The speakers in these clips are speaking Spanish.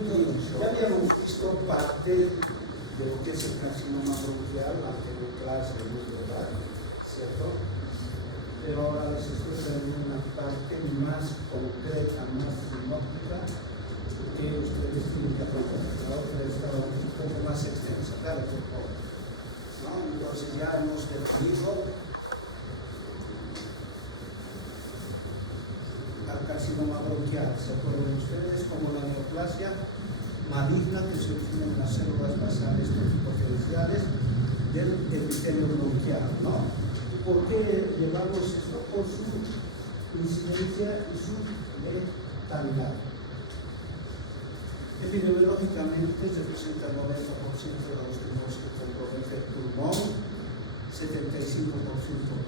Ya habíamos visto parte de lo que es el carcinoma bronquial, la anterior clase, ¿no es verdad? ¿Cierto? Pero ahora les estoy trayendo una parte más concreta, más sinóptica, que ustedes tienen que aprender. La otra está un poco más extensa, claro, por favor. ¿No? Entonces ya hemos definido al carcinoma bronquial. ¿Se acuerdan ustedes? Como la neoplasia maligna que se origina en las células basales potenciales del epitelio bronquial, ¿no? ¿Por qué llevamos esto? Por su incidencia y su letalidad. Epidemiológicamente representa el 90% de los tumores que comprometen el pulmón, 75%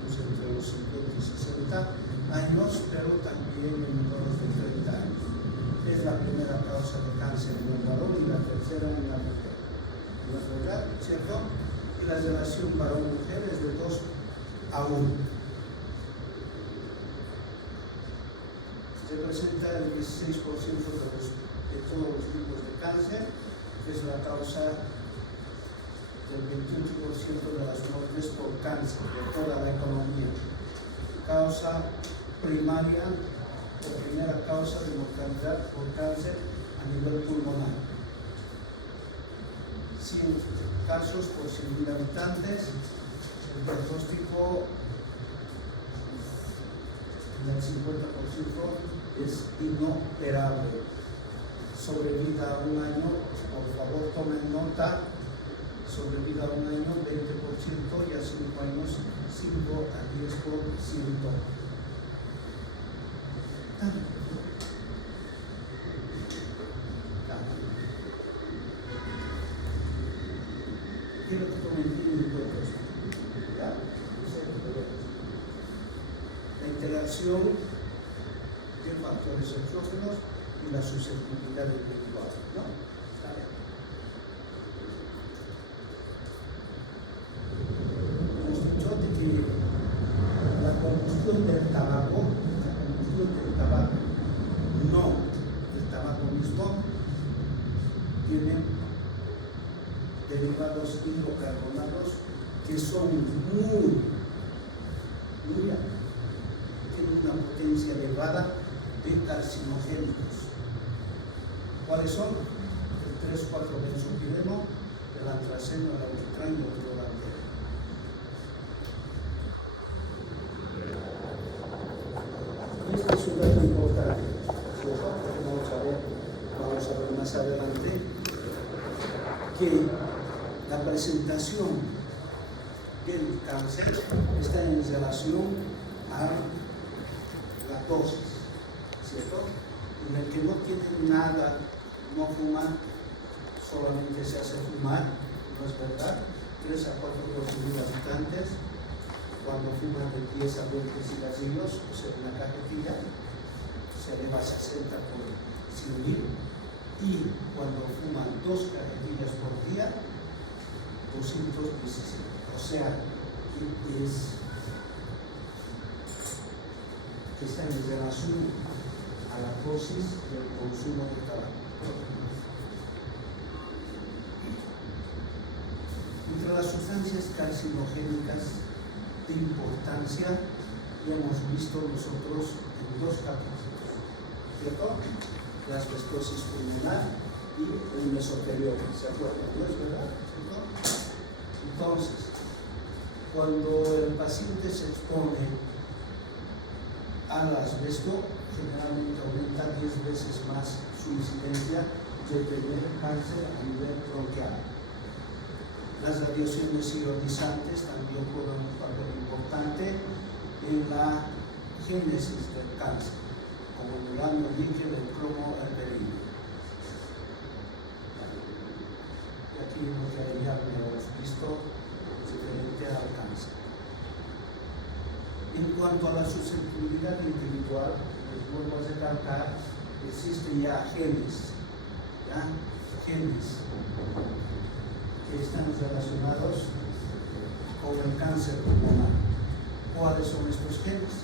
pues entre los 50 y 60 años, pero también en menores de 30 años. Es la primera causa de cáncer en el varón y la tercera en la mujer. ¿No es verdad? ¿Cierto? Y la relación varón-mujer es de 2 a 1. Representa el 16% de todos los tipos de cáncer, que es la causa del 28% de las muertes por cáncer de toda la economía. Causa primaria o primera causa de mortalidad por cáncer a nivel pulmonar. 100 casos por 100.000 habitantes. El diagnóstico del 50% es inoperable. Sobrevida a un año, por favor tomen nota, sobrevida a un año 20% y a 5 años 5 a 10%. Quiero que tomen en cuenta esto. ¿Ya? La interacción de factores exógenos y la susceptibilidad individual, ¿no? Hemos dicho de que la combustión del tabaco, no el tabaco mismo, tiene derivados hidrocarbonados que son tienen una potencia elevada de carcinogénicos. ¿Cuáles son? El 3,4-benzopireno, el antraceno, el alquitrán y el cloranteno. Este es un dato importante. Vamos a ver más adelante que la presentación del cáncer está en relación a la dosis, ¿cierto? En el que no tiene nada, no fuma, solamente se hace fumar, ¿no es verdad? 3 a 4 mil habitantes, cuando fuman de 10 a 20 cigarrillos, o sea, una cajetilla, se eleva a 60 por 100.000, y cuando fuman 2 cajetillas por día, 217. O sea, está en relación a la dosis del consumo de tabaco. Entre las sustancias carcinogénicas de importancia, ya hemos visto nosotros en 2 capítulos, ¿cierto? La asbestosis pulmonar y el mesoterioma, ¿se acuerdan? ¿No es verdad? ¿Cierto? Entonces, cuando el paciente se expone al asbesto, generalmente aumenta 10 veces más su incidencia de tener cáncer a nivel bronquial. Las radiaciones ionizantes también juegan un papel importante en la génesis del cáncer, como el uranio, el níquel, el cromo, el berilio. Y aquí lo que ya hemos visto referente al cáncer. En cuanto a la susceptibilidad individual, les vuelvo a recalcar, existen ya genes que están relacionados con el cáncer pulmonar. ¿Cuáles son estos genes?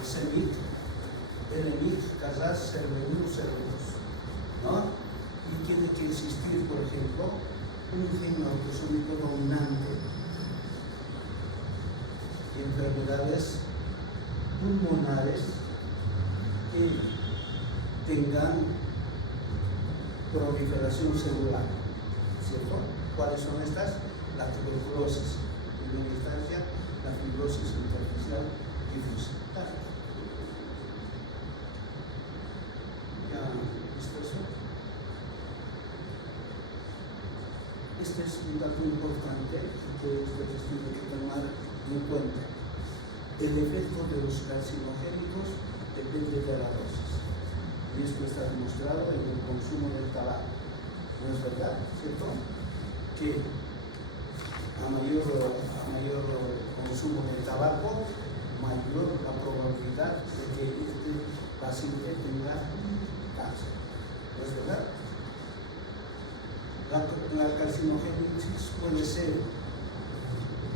El CEMIC, el EMIC, CASAS, CERV1, CERV2, ¿no? enfermedades pulmonares que tengan proliferación celular, ¿cierto? ¿Cuáles son estas? La tuberculosis, en primera instancia, la fibrosis intersticial difusa. ¿Ya visto eso? Este es un dato importante que ustedes tienen que tomar en cuenta. El efecto de los carcinogénicos depende de la dosis. Y esto está demostrado en el consumo del tabaco. ¿No es verdad? ¿Cierto? Que a mayor consumo de tabaco, mayor la probabilidad de que este paciente tenga cáncer. ¿No es verdad? La carcinogénesis puede ser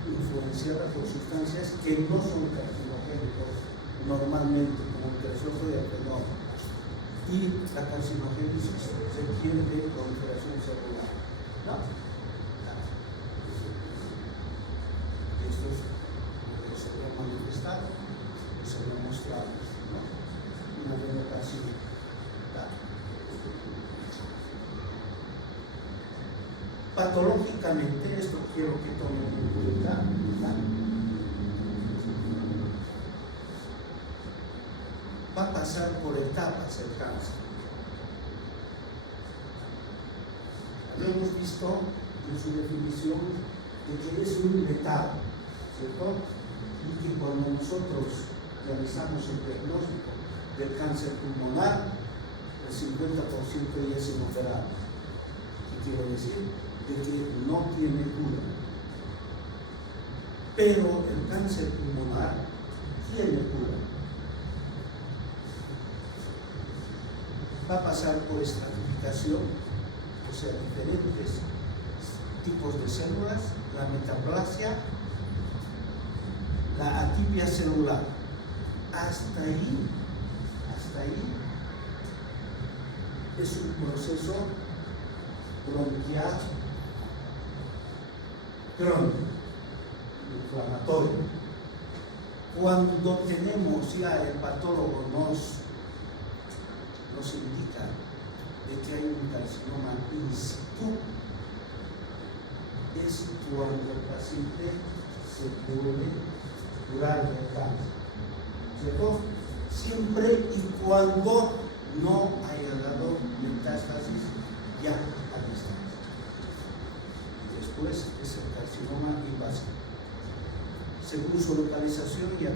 influenciada por sustancias que no son carcinogénicos normalmente, como el creosóforo y el fenol. Y la carcinogénesis requiere de proliferación celular, ¿no? Esto es lo que se había manifestado, lo que se había mostrado, ¿no? Una adenocarcinoma. Patológicamente, esto quiero que tomen en cuenta, ¿verdad? Va a pasar por etapas el cáncer. Habíamos visto en su definición de que es un letal, ¿cierto? Y que cuando nosotros realizamos el diagnóstico del cáncer pulmonar, el 50% ya es inoperable. ¿Qué quiero decir? De que no tiene cura. Pero el cáncer pulmonar tiene cura. Va a pasar por estratificación, o sea, diferentes tipos de células, la metaplasia, la atipia celular. Hasta ahí es un proceso bronquial crónico, inflamatorio. Cuando tenemos ya el patólogo nos indica de que hay un carcinoma in situ, es cuando el paciente se puede curar del cáncer, ¿cierto? Siempre y cuando no haya dado metástasis ya a distancia. Y después es el carcinoma invasivo. Según su localización, ya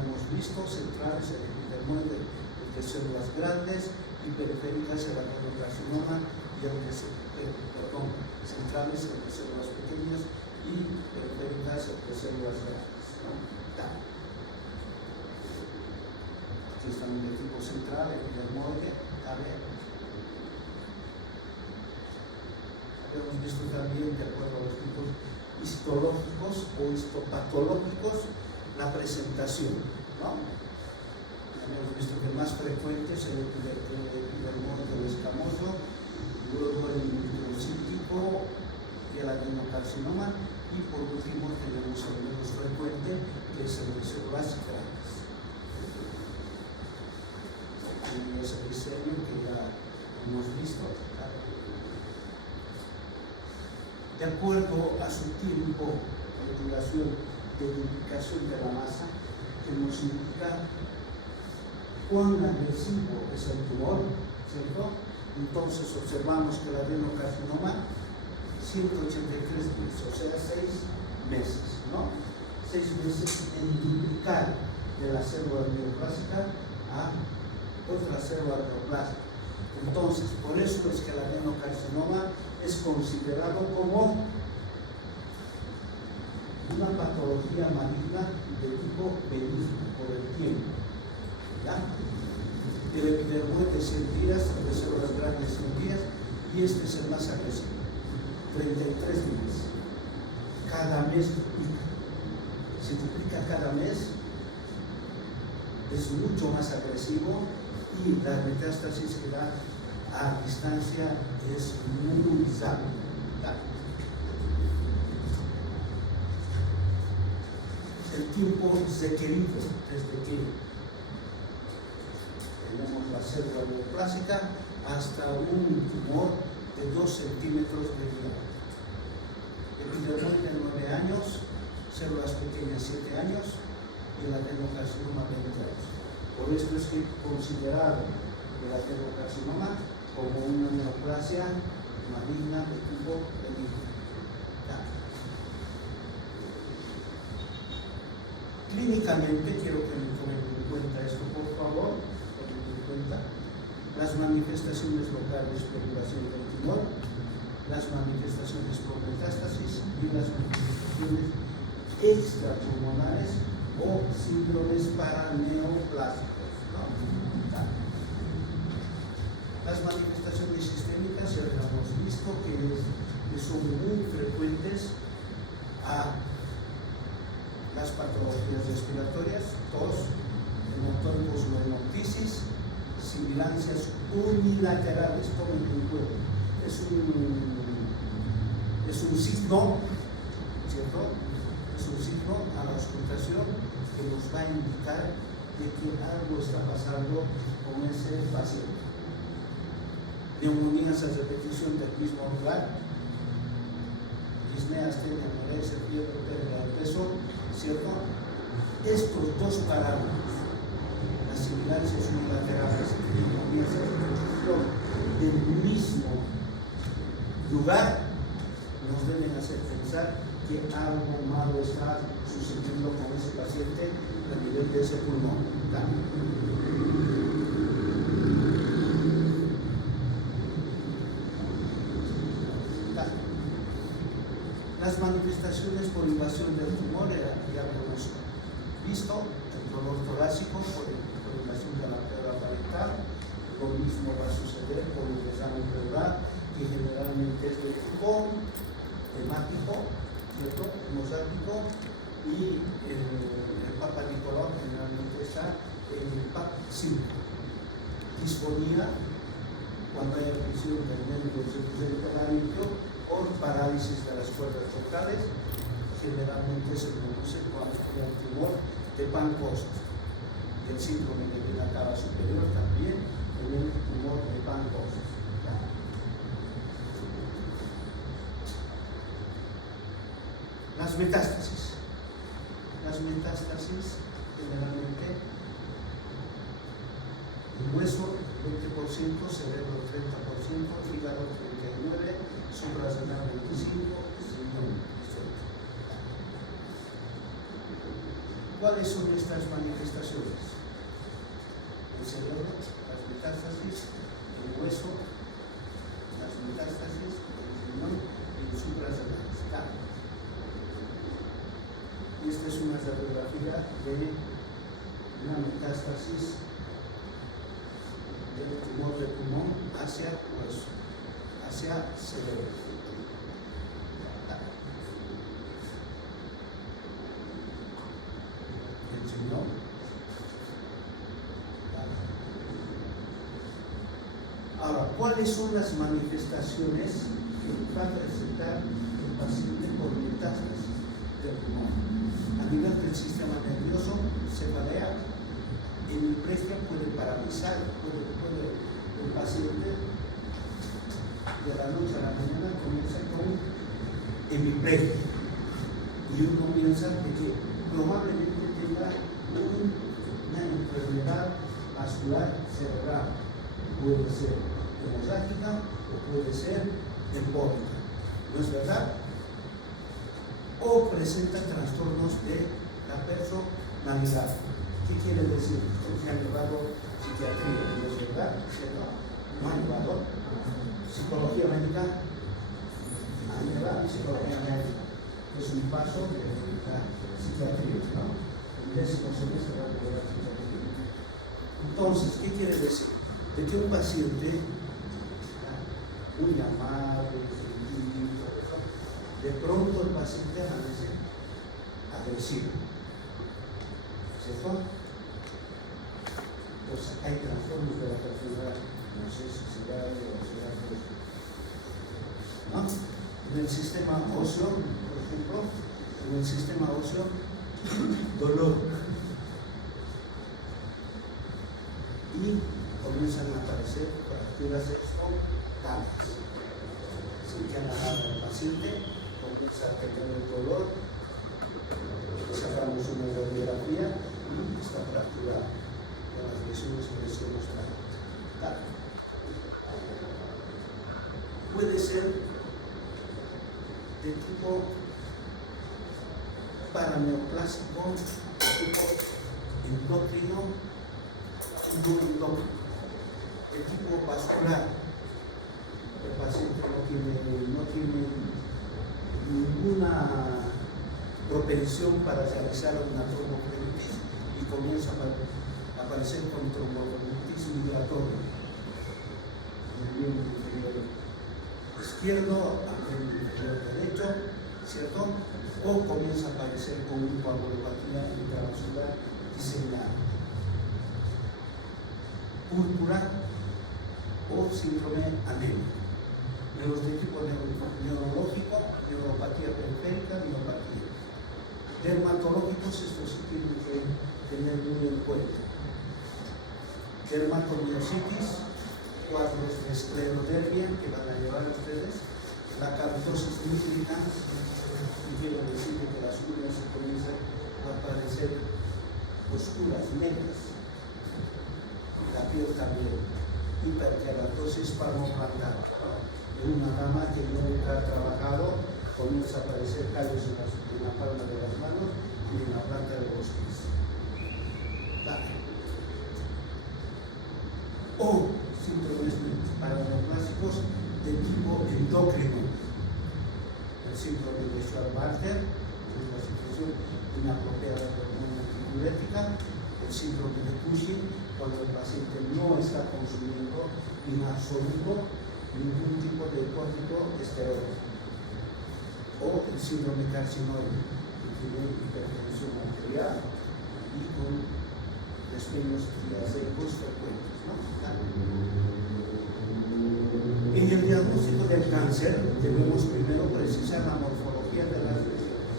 hemos visto centrales en el epidermoide de células grandes y periféricas el adenocarcinoma y el de centrales el de células pequeñas y periféricas el de células grandes, ¿no? Aquí están de tipo central, epidermoide, habíamos visto también, de acuerdo a los tipos histológicos o histopatológicos, la presentación, ¿no? Hemos visto que el más frecuente es el epidermoide escamoso, luego el microcítico y el adenocarcinoma, y por último tenemos el menos frecuente, que es el de células grandes. Y es el diseño que ya hemos visto. De acuerdo a su tiempo de duración de duplicación de la masa, que nos indica cuán agresivo es el tumor, ¿cierto? Entonces observamos que el adenocarcinoma 183 días, o sea 6 meses, ¿no? 6 meses en duplicar de la célula neoplásica a otra célula neoplásica. Entonces, por eso es que el adenocarcinoma es considerado como una patología maligna de tipo benigno por el tiempo. ¿Ya? El epidermoide de 100 días, el de células grandes 100 días, y este es el más agresivo, 33 días. Cada mes duplica. Se duplica cada mes, es mucho más agresivo y la metástasis que da a distancia es muy rápida. el tiempo requerido desde que tenemos la célula neoplásica hasta un tumor de 2 centímetros de diámetro. Epidermoide de 9 años, células pequeñas 7 años y el adenocarcinoma 20 años. Por esto es que considerar el adenocarcinoma como una neoplasia maligna de tipo benigno. Clínicamente, quiero que me tomen en cuenta esto, por favor, tomen en cuenta las manifestaciones locales por duración del tumor, las manifestaciones por metástasis y las manifestaciones extrapulmonares o síndromes paraneoplásicos, ¿no? Las manifestaciones sistémicas ya hemos visto que son muy frecuentes a las patologías respiratorias, tos, hematólicos o hemoptisis, sibilancias unilaterales, tomen en cuenta. Es un signo, ¿cierto? Es un signo a la auscultación que nos va a indicar de que algo está pasando con ese paciente. Neumonías a repetición del mismo lugar, disnea, astenia, anorexia, fiebre, pérdida de peso, ¿cierto? Estos dos parámetros, las sibilancias unilaterales y neumonías a repetición del mismo lugar, nos deben hacer pensar que algo malo está sucediendo con ese paciente a nivel de ese pulmón. Las manifestaciones por invasión del tumor, ya hemos visto, el dolor torácico por invasión de la pleura parental, lo mismo va a suceder por el desarme pleural, que generalmente es de tipo hemático, ¿cierto? Hemosálpico, y el papadicolor generalmente está en el PAP5. Disfonía, cuando hay afección del nervio circunflejo por parálisis de las cuerdas vocales, generalmente se produce cuando hay el tumor de Pancoast. Y el síndrome de vena cava superior también en el tumor de Pancoast. Las metástasis. Las metástasis generalmente el hueso 20%, cerebro 30%, hígado 39%, suprarrenal 25%, riñón 18%. ¿Cuáles son estas manifestaciones? El cerebro, las metástasis, el hueso, las metástasis, el riñón y el suprarrenal. Y esta es una radiografía de una metástasis del tumor de pulmón hacia hueso, hacia cerebro. El riñón. Ahora, ¿cuáles son las manifestaciones que va a presentar el paciente por metástasis del pulmón? A nivel del sistema nervioso se marea, hemiplegia puede paralizar, el paciente de la noche a la mañana comienza con hemiplegia y uno piensa que probablemente tenga una enfermedad vascular cerebral, puede ser hemorrágica o puede ser embólica, ¿no es verdad? O presenta trastornos de la personalidad. ¿Qué quiere decir? Se ha llevado psiquiatría, ¿no es verdad? ¿Cierto? No ha llevado psicología médica, ha llevado psicología médica. Es un paso de la psiquiatría, ¿no? El 10º semestre va a llevar psiquiatría. Entonces, ¿qué quiere decir? De que un paciente muy amable, de pronto el paciente amanece agresivo, ¿cierto? Entonces hay trastornos de la personalidad, no sé si será de ansiedad, ¿no? En el sistema óseo, por ejemplo, en el sistema óseo dolor. Y comienzan a aparecer fracturas espontáneas. Sin que nada el paciente comienza a tener el dolor, sacamos una radiografía y está fracturada con las lesiones que les hemos tratado. Puede ser de tipo paraneoplásico, tipo endocrino, no endocrino, de tipo vascular. El paciente no tiene ninguna propensión para realizar una tromboflebitis y comienza a aparecer con tromboflebitis migratoria en el miembro inferior izquierdo, ante el inferior derecho, ¿cierto? O comienza a aparecer con una coagulopatía intravascular diseminada, púrpura o síndrome anémico. Los de tipo neurológico, neuropatía periférica, miopatía. Dermatológicos, estos sí tienen que tener muy en cuenta. Dermatomiositis, cuadros de esclerodermia que van a llevar a ustedes, la carnosis nítrica, y quiero decir que las uñas se comienzan a aparecer oscuras, negras, la piel también, hiperkeratosis palmoplantar, de una rama que nunca ha trabajado, comienza a aparecer callos en la palma de las manos y en la planta de los pies. O síndromes paraneoplásicos de tipo endocrino. El síndrome de Schwarz-Walter, que es la situación inapropiada de hormona antidiurética. El síndrome de Cushing, cuando el paciente no está consumiendo en absoluto ningún tipo de corticosteroide. O el síndrome carcinoide, que tiene hipertensión arterial y con despeños diaseicos frecuentes, ¿no? En el diagnóstico del cáncer debemos primero precisar la morfología de las lesiones.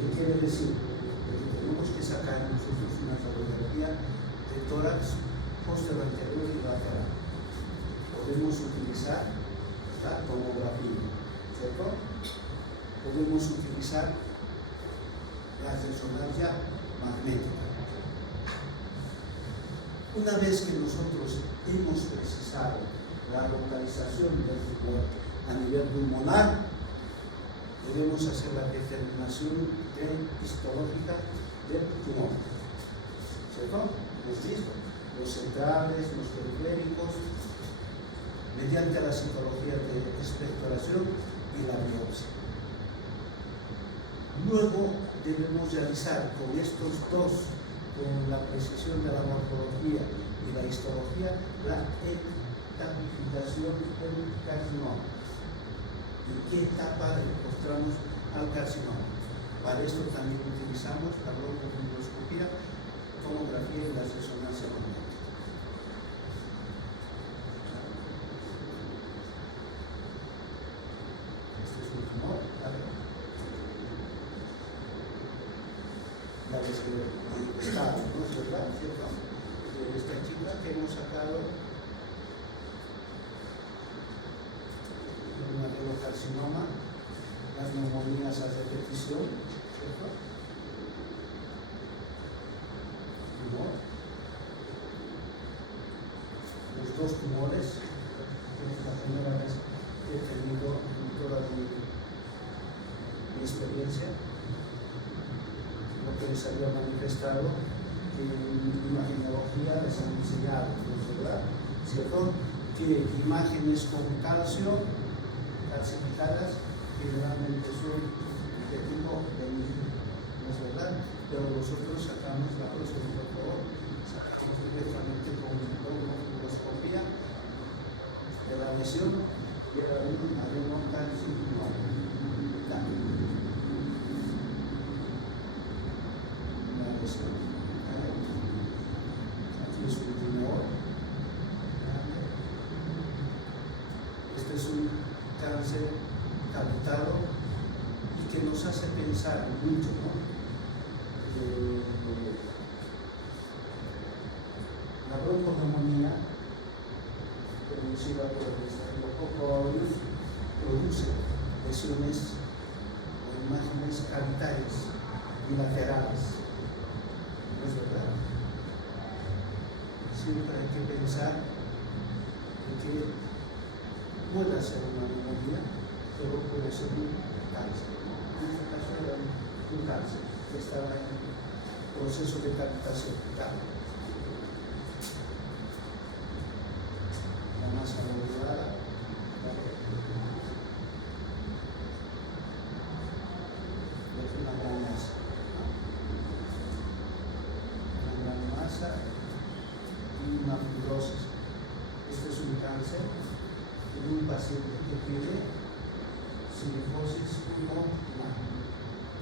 ¿Qué quiere decir? Que tenemos que sacar nosotros una radiografía de tórax posterior, anterior y lateral. Podemos utilizar la tomografía, ¿cierto? Podemos utilizar la resonancia magnética. Una vez que nosotros hemos precisado la localización del tumor a nivel pulmonar, debemos hacer la determinación histológica del tumor, ¿cierto? Hemos visto los centrales, los periféricos, mediante la citología de expectoración y la biopsia. Luego debemos realizar con estos dos, con la precisión de la morfología y la histología, la etapificación del carcinoma. ¿En qué etapa encontramos al carcinoma? Para esto también utilizamos la broncofibroscopía, tomografía y la resonancia magnética. Este es un tumor, ¿vale? Ya ves que está, ¿no es verdad? ¿Cierto? De esta chica que hemos sacado un adenocarcinoma, las neumonías a repetición, ¿cierto? Tumor. Los dos tumores, es la primera vez que he tenido en toda mi experiencia, lo que les había manifestado, que en imagenología les han enseñado, ¿no es verdad? ¿Cierto? Que imágenes con calcio, calcificadas, generalmente son de tipo benigno, ¿no es verdad? Pero nosotros sacamos la próxima, por favor, sacamos directamente con broncofibroscopía de la lesión y era un adenocarcinoma. La lesión. Aquí es un tumor. Este es un cáncer captado y que nos hace pensar mucho, ¿no? la bronconeumonía producida por el Staphylococcus aureus produce lesiones o imágenes cavitarias bilaterales. ¿No es verdad? Siempre hay que pensar en que puede ser una neumonía, pero puede ser un cáncer. En este caso era un cáncer que estaba en proceso de cavitación. La masa lobulada, es una gran masa. Una gran masa y una fibrosis. Este es un cáncer en un paciente que tiene silicosis pulmonar.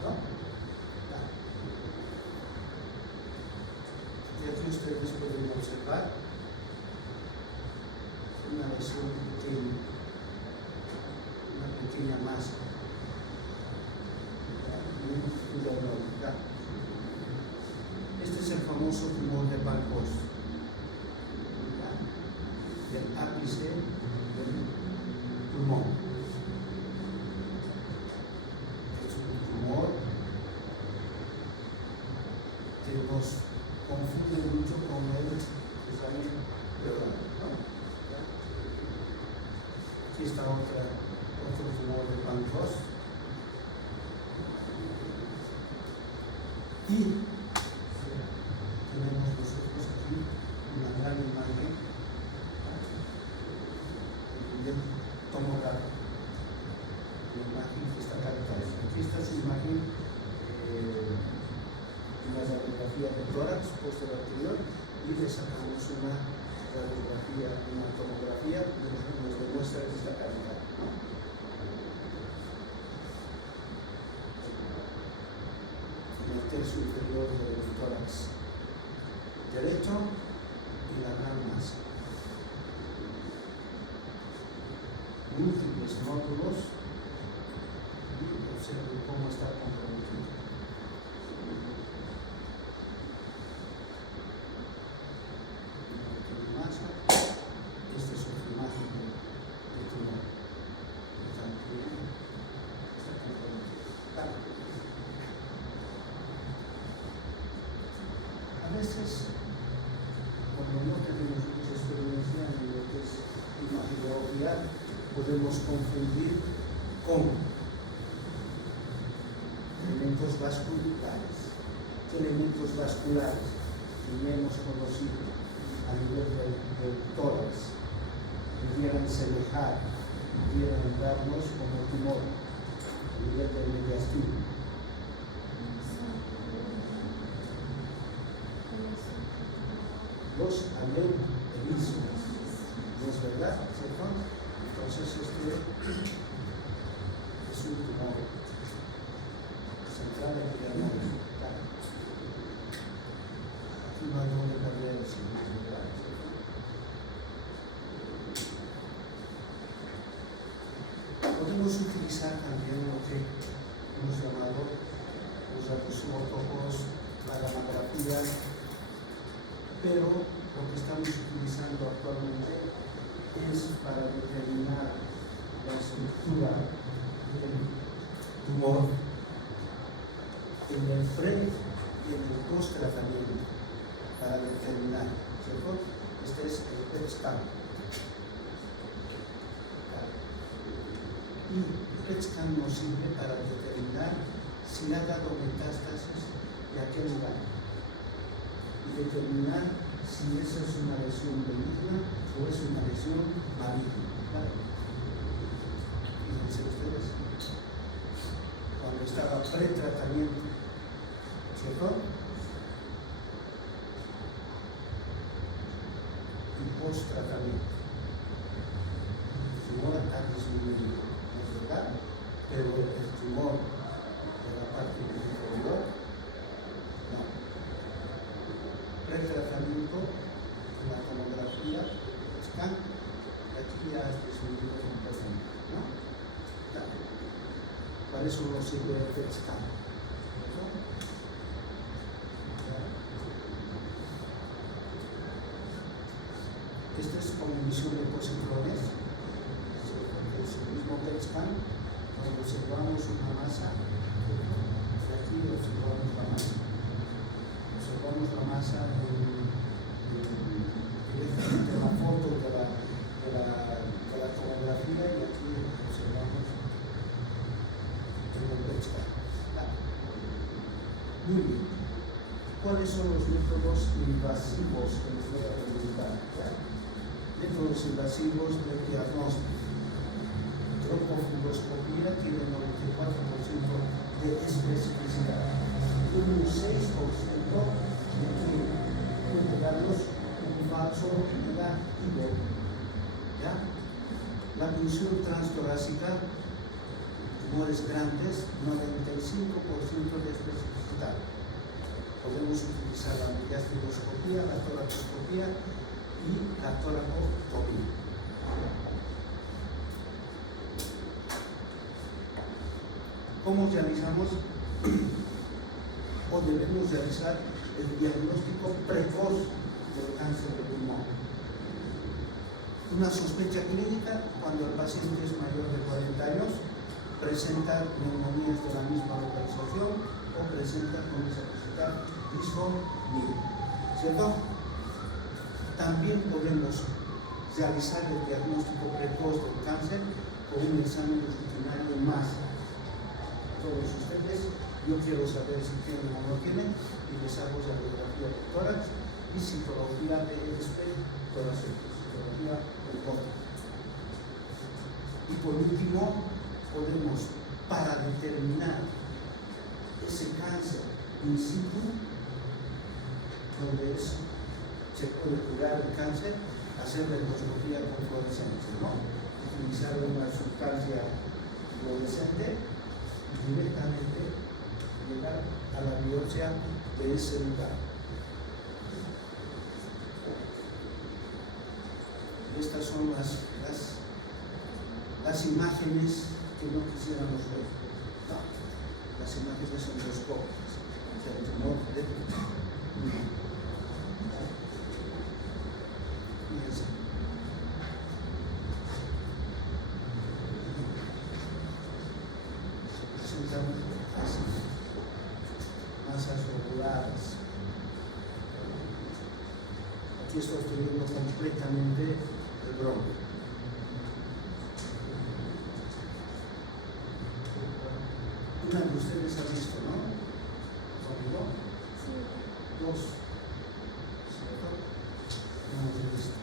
¿No? Y aquí ustedes pueden observar una lesión pequeña, una pequeña masa. Este es el famoso tumor de Pancoast, del ápice del pulmón. Es un tumor que nos confunde mucho con el examen pleural, ¿no? Aquí está otro tumor de Pancoast. Y tenemos nosotros aquí una gran imagen de tomografía. La imagen que está captada. Aquí está su imagen, una radiografía de tórax posterior anterior, y le sacamos una radiografía, una tomografía que nos demuestra que está captada, ¿no? El tercio inferior del tórax derecho y la gran masa. Múltiples nódulos y observen cómo está comprometido. La masa, esta es otra imagen de tumor. Está comprometido. A veces, cuando no tenemos mucha experiencia en lo que es imagenología, podemos confundir con elementos vasculares. ¿Qué elementos vasculares que hemos conocido a nivel del tórax pudieran semejar, pudieran darnos como tumor a nivel del mediastino? Los aneurismas, ¿no es verdad? ¿Cierto? Entonces este es un tumor central epidemiológico. Aquí no hay donde cambiar el signo, ¿verdad? Podemos utilizar también lo que hemos llamado los radiosismótopos, la gammagrafía, pero lo que estamos utilizando actualmente es para determinar la estructura del tumor en el pre y en el post tratamiento, para determinar, ¿cierto? Este es el PET scan. Y el PET scan nos sirve para determinar si ha dado metástasis de a qué lugar, y determinar si esa es una lesión benigna o es una lesión maligna. ¿Vale? Fíjense ustedes, cuando estaba pretratamiento, ¿cierto? Y post-tratamiento. El tumor ha disminuido, ¿no es verdad? Pero el tumor de la parte inferior, no. Pretratamiento, en la tomografía, scan, y aquí ya has disminuido completamente, ¿no? Para eso nos sirve el PET scan. emisión de positrones, es el mismo PET scan, donde observamos una masa, y aquí observamos la masa. Observamos la masa directamente en la foto de la tomografía y aquí observamos el PET scan. Muy bien. ¿Cuáles son los métodos invasivos que les voy a preguntar? Métodos invasivos del diagnóstico. Tropofibroscopía tiene 94% de especificidad. Tiene un 6% de que puede darnos un falso negativo. ¿Ya? La punción transtorácica, tumores grandes, 95% de especificidad. Podemos utilizar la gastroscopía, la toracoscopía y la toracoscopía. ¿Cómo realizamos o debemos realizar el diagnóstico precoz del cáncer de pulmón? Una sospecha clínica cuando el paciente es mayor de 40 años, presenta neumonías de la misma localización o presenta con discapacidad disfonía, ¿cierto? También podemos realizar el diagnóstico precoz del cáncer con un examen rutinario más. Todos ustedes, yo quiero saber si tienen o no tienen, y les hago radiografía de tórax y citología de citología del córtex. Y por último, podemos, para determinar ese cáncer in situ, donde se puede curar el cáncer, hacer la endoscopía con fluorescencia, ¿no? Utilizar una sustancia fluorescente y directamente llegar a la biopsia de ese lugar. Estas son las imágenes que no quisiéramos ver. No, las imágenes endoscópicas del tumor de presentan así masas lobuladas. Aquí estoy obteniendo completamente el bronco. Una de ustedes ha visto, ¿no? ¿No? Sí. Dos. ¿Cierto? No hemos visto.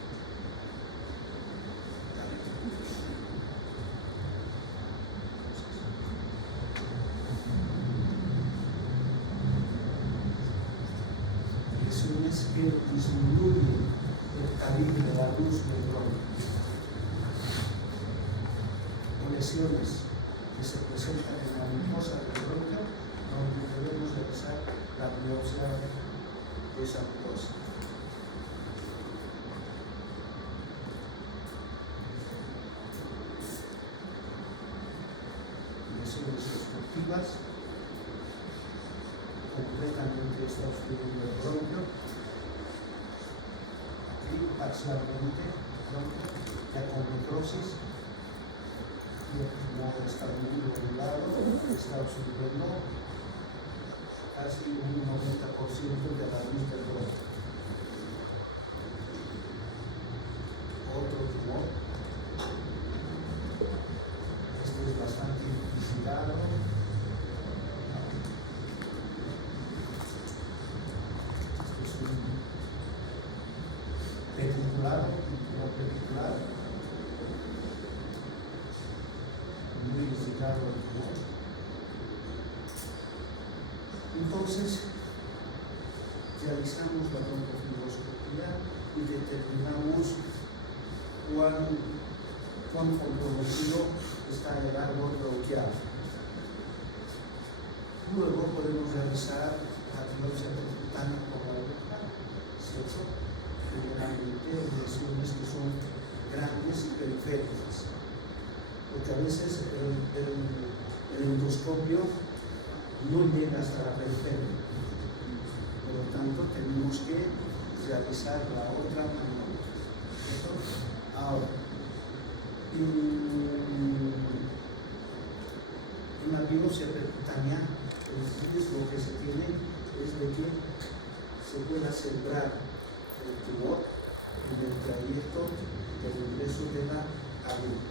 Lesiones que disminuyen el calibre de la luz del bronco. Lesiones que se presentan en la mucosa del bronquio, donde debemos realizar la biopsia de esa mucosa. Lesiones obstructivas, completamente está obstruyendo el bronquio, aquí parcialmente, ya con necrosis. Y el pulmón está muy regulado, está obstruyendo casi un 90% de la luz del bronquio. Otro tumor, este es bastante vigilado. Este es un pediculado, tumor pedicular. Entonces, realizamos la broncofibroscopía y determinamos cuán comprometido está el árbol bronquial. Luego podemos realizar la biopsia percutánea por la boca, ¿cierto? Generalmente lesiones que son grandes y periféricas, porque a veces el endoscopio no llega hasta la periferia. Por lo tanto, tenemos que realizar la otra maniobra, ¿cierto? Ahora, en la biopsia percutánea, el riesgo que se tiene es de que se pueda sembrar el tumor en el trayecto del ingreso de la aguja.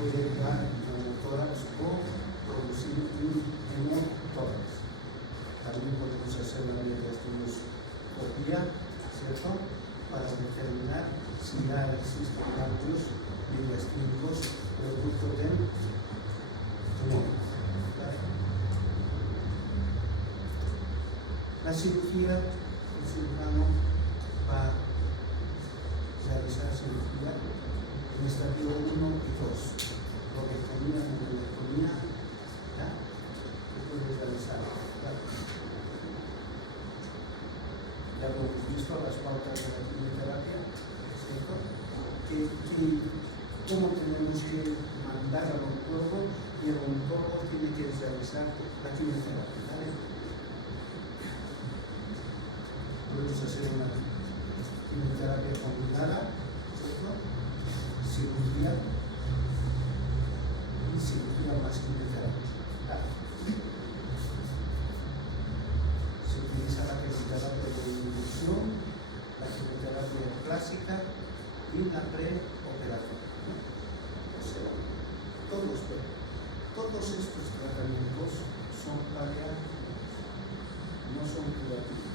Puede dar neumotórax o producir un hemotórax. También podemos hacer la mediastinoscopia, ¿cierto? Para determinar si ya existen cambios mediastínicos producto del tumor. La cirugía, el cirujano va a realizar cirugía en estadio 1 y 2, lobectomía, neumonectomía, ¿ya? ¿Qué puede realizar? Ya lo hemos visto, las pautas de la quimioterapia, ¿cierto? ¿Cómo tenemos que mandar al oncólogo? Y el oncólogo tiene que realizar la quimioterapia, ¿vale? Podemos hacer una quimioterapia combinada, ¿cierto? Cirugía y cirugía más quimioterapia. Se utiliza la quimioterapia de inducción, la quimioterapia clásica y la preoperatoria. O sea, todos estos tratamientos son paliativos, no son curativos.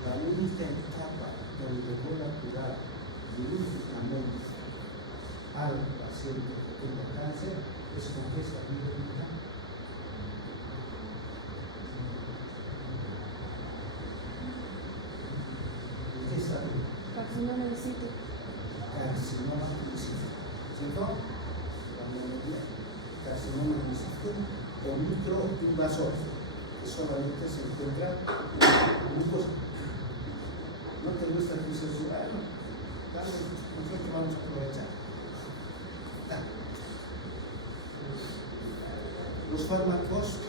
La única etapa donde voy a curar quirúrgicamente al paciente que tenga cáncer es con esta quirúrgica. ¿Qué está bien? Carcinoma in situ. Carcinoma in situ, ¿cierto? Carcinoma in situ o microinvasor, que solamente se encuentra en mucosa. ¿No te gusta tu celular? Dale, nosotros vamos a aprovechar. Los fármacos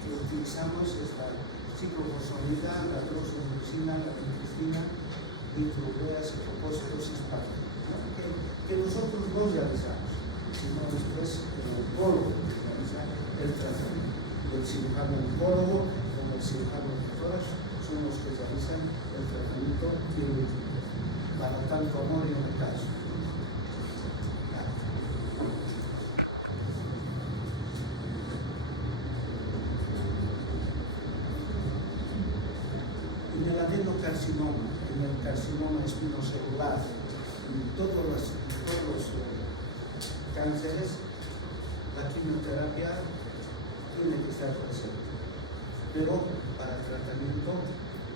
que utilizamos es la ciclofosfamida, la doxorubicina, la vincristina, nitrogueas, cetocosis, que nosotros no realizamos, sino después el oncólogo que realiza el tratamiento. El cirujano oncólogo como el cirujano doctor son los que realizan el tratamiento quirúrgico. Para tanto amor y un caso. En el adenocarcinoma, en el carcinoma espinocelular, en todos los cánceres, la quimioterapia tiene que estar presente, pero para tratamiento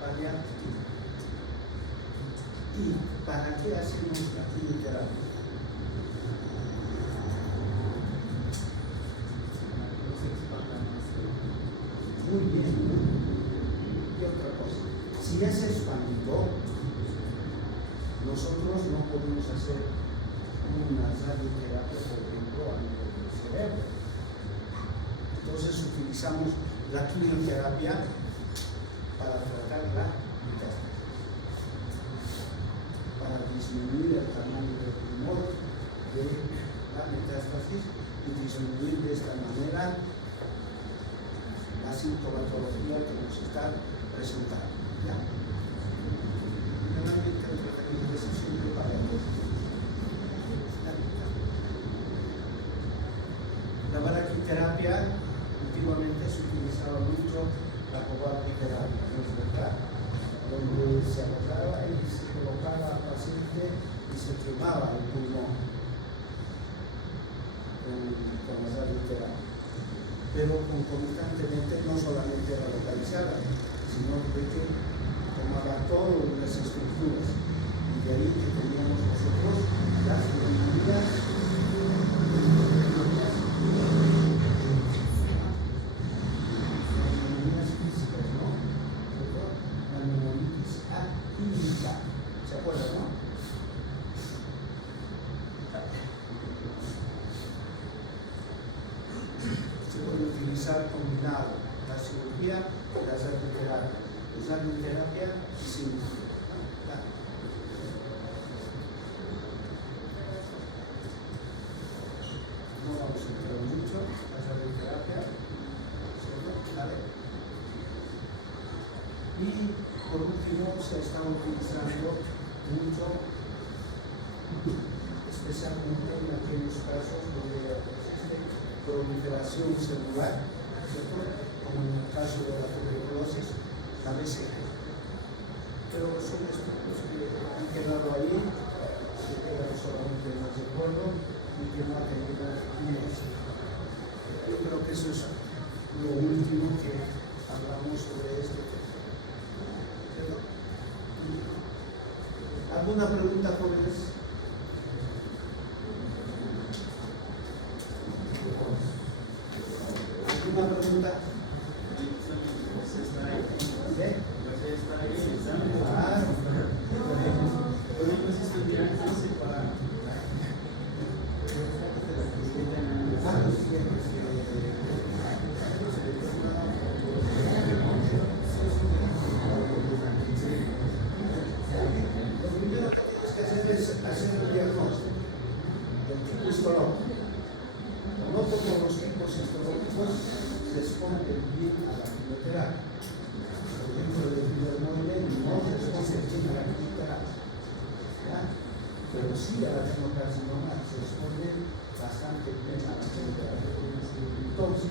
paliativo. ¿Y para qué hacemos la quimioterapia? Muy bien. Y otra cosa, si ya se expandió, nosotros no podemos hacer una radioterapia, por ejemplo, a nivel del cerebro. Entonces utilizamos la quimioterapia para tratar la metástasis, para disminuir el tamaño del tumor de la metástasis y disminuir de esta manera la sintomatología que nos está presentando. ¿Ya? Normalmente el tratamiento es siempre paliativo. La baraquiterapia antiguamente se utilizaba mucho la cobaltoterapia, ¿no es verdad? Donde se agarraba y se colocaba al paciente y se quemaba el pulmón con la radioterapia. Pero concomitantemente no solamente era localizada, sino de que tomaba todas las estructuras. Y de ahí que teníamos nosotros las neumonías físicas, ¿no? La neumonitis atípica. ¿Se acuerdan, no? Se puede utilizar combinado la cirugía y la radioterapia. La radioterapia y cirugía. se está utilizando mucho, especialmente en aquellos casos donde existe proliferación celular, ¿cierto? Como en el caso de la tuberculosis, la BCG. Pero son estudios que han quedado ahí, se quedan solamente en el recuerdo y que no ha tenido un éxito. Yo creo que eso es lo último que hablamos sobre este tema. ¿Alguna pregunta, jóvenes? ¿Alguna pregunta? ¿Qué? Pero sí a la adenocarcinoma se responde bastante bien a la quimioterapia. Entonces,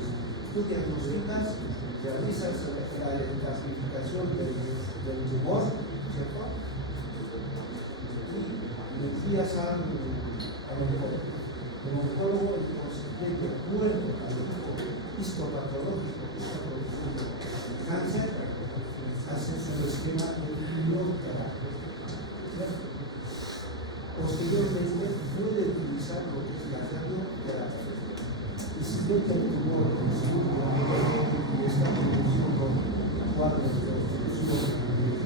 tú diagnosticas, realizas la clasificación del tumor, ¿cierto? Y le envías al oncólogo. El oncólogo, entonces, de acuerdo al tipo histopatológico que está produciendo el cáncer, hace su esquema de quimioterapia. Posteriormente puede utilizar lo que es la radioterapia. Y si ve que el tumor está produciendo cuadros de obstrucción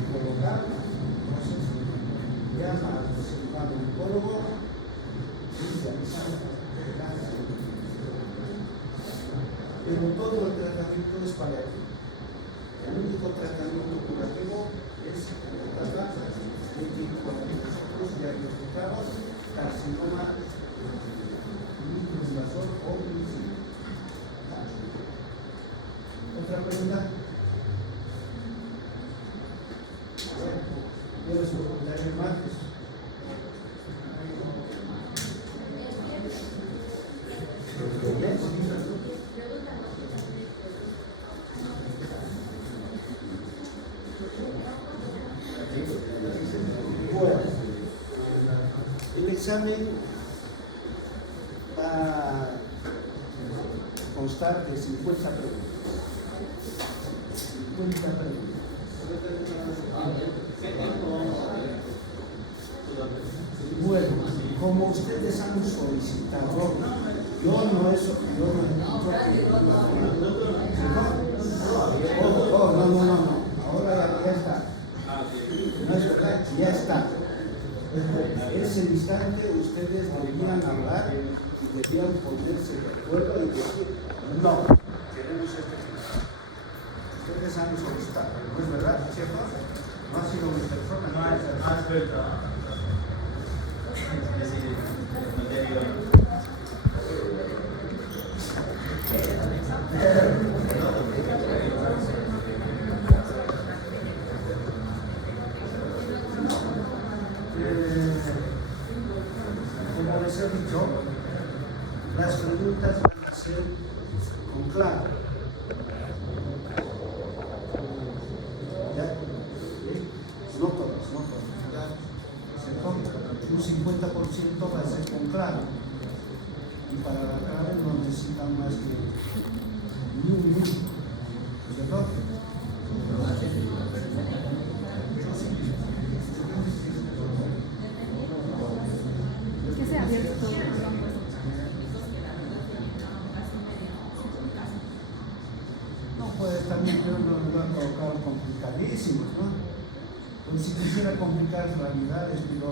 colocal, entonces llama al cirujano oncólogo y realiza el cáncer. Pero todo el tratamiento es paliativo. El único tratamiento curativo es tratar de que nosotros diagnosticamos carcinoma microinvasor o invisible. ¿Otra pregunta? Yo les voy a contar el martes. Bueno, el examen va a constar de 50 preguntas. 50 preguntas. Bueno, como ustedes han solicitado, yo no he dicho. No. Ahora ya está. No es verdad, ya está. Ese instante ustedes debían hablar y debían ponerse de acuerdo y decir, no, queremos este final. Ustedes han solicitado, ¿no es verdad, ¿cierto? No ha sido una persona. No es verdad. Como les he dicho, las preguntas van a ser con claro. ¿Ya? No todas. Un 50% va a ser con claro. Y para la clave no necesitan más que un minuto. ¿Cierto? Que sea abierto todo. No, pues también yo no lo voy a colocar complicadísimos, ¿no? Pues si quisiera complicar la vida, les digo,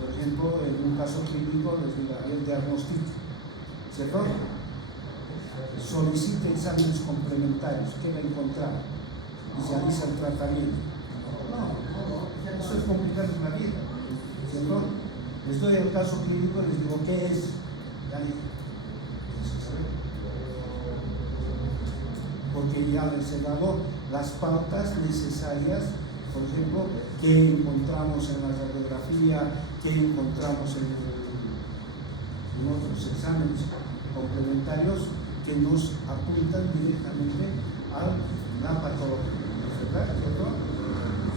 por ejemplo, en un caso clínico, les digo, el diagnóstico, ¿cierto? Solicite exámenes complementarios, ¿qué va a encontrar? Y se realiza el tratamiento. No, eso es complicar la vida, ¿cierto? Les doy el caso clínico y les digo, ¿qué es? Ya dije, porque ya les he dado las pautas necesarias Por ejemplo, qué encontramos en la radiografía, qué encontramos en otros exámenes complementarios que nos apuntan directamente a la patología, ¿verdad?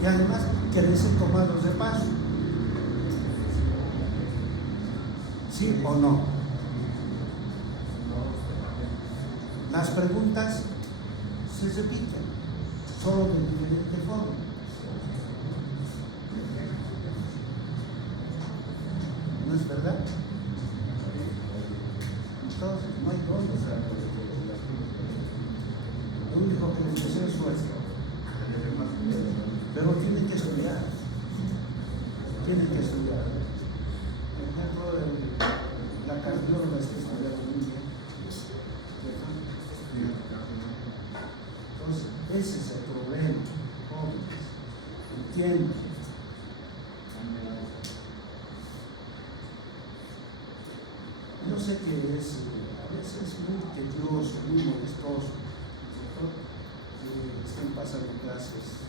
Y además que deben tomados de paso. ¿Sí o no? Las preguntas se repiten, solo de diferente forma. ¿No es verdad? Entonces, no hay dónde sacar. Lo único que les deseo es suerte. Pero tienen que estudiar. Tienen que estudiar. Por ejemplo, la cardióloga está estudiando muy bien. Entonces, ese es el problema, jóvenes. Entiendo. Yo sé que a veces muy tedioso, muy molestoso, ¿cierto? Que estén pasando clases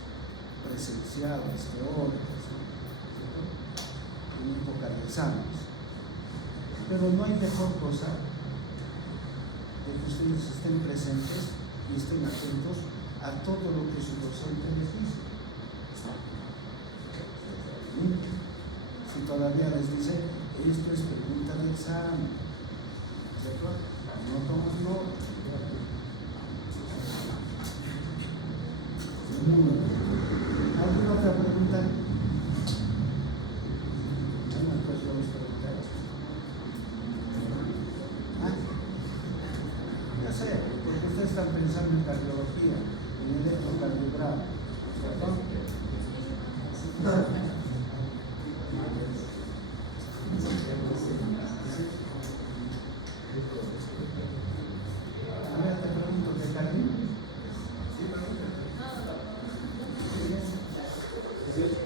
presenciales, teóricas, ¿cierto? En época de exámenes. Pero no hay mejor cosa de que ustedes estén presentes y estén atentos a todo lo que su docente les dice. Si todavía les dice, esto es pregunta de examen, ¿cierto? No tomas nota. ¿Alguna otra pregunta? ¿Alguna cosa les preguntar? Ya sé, porque ustedes están pensando en cardiología, en electrocardiograma, ¿cierto?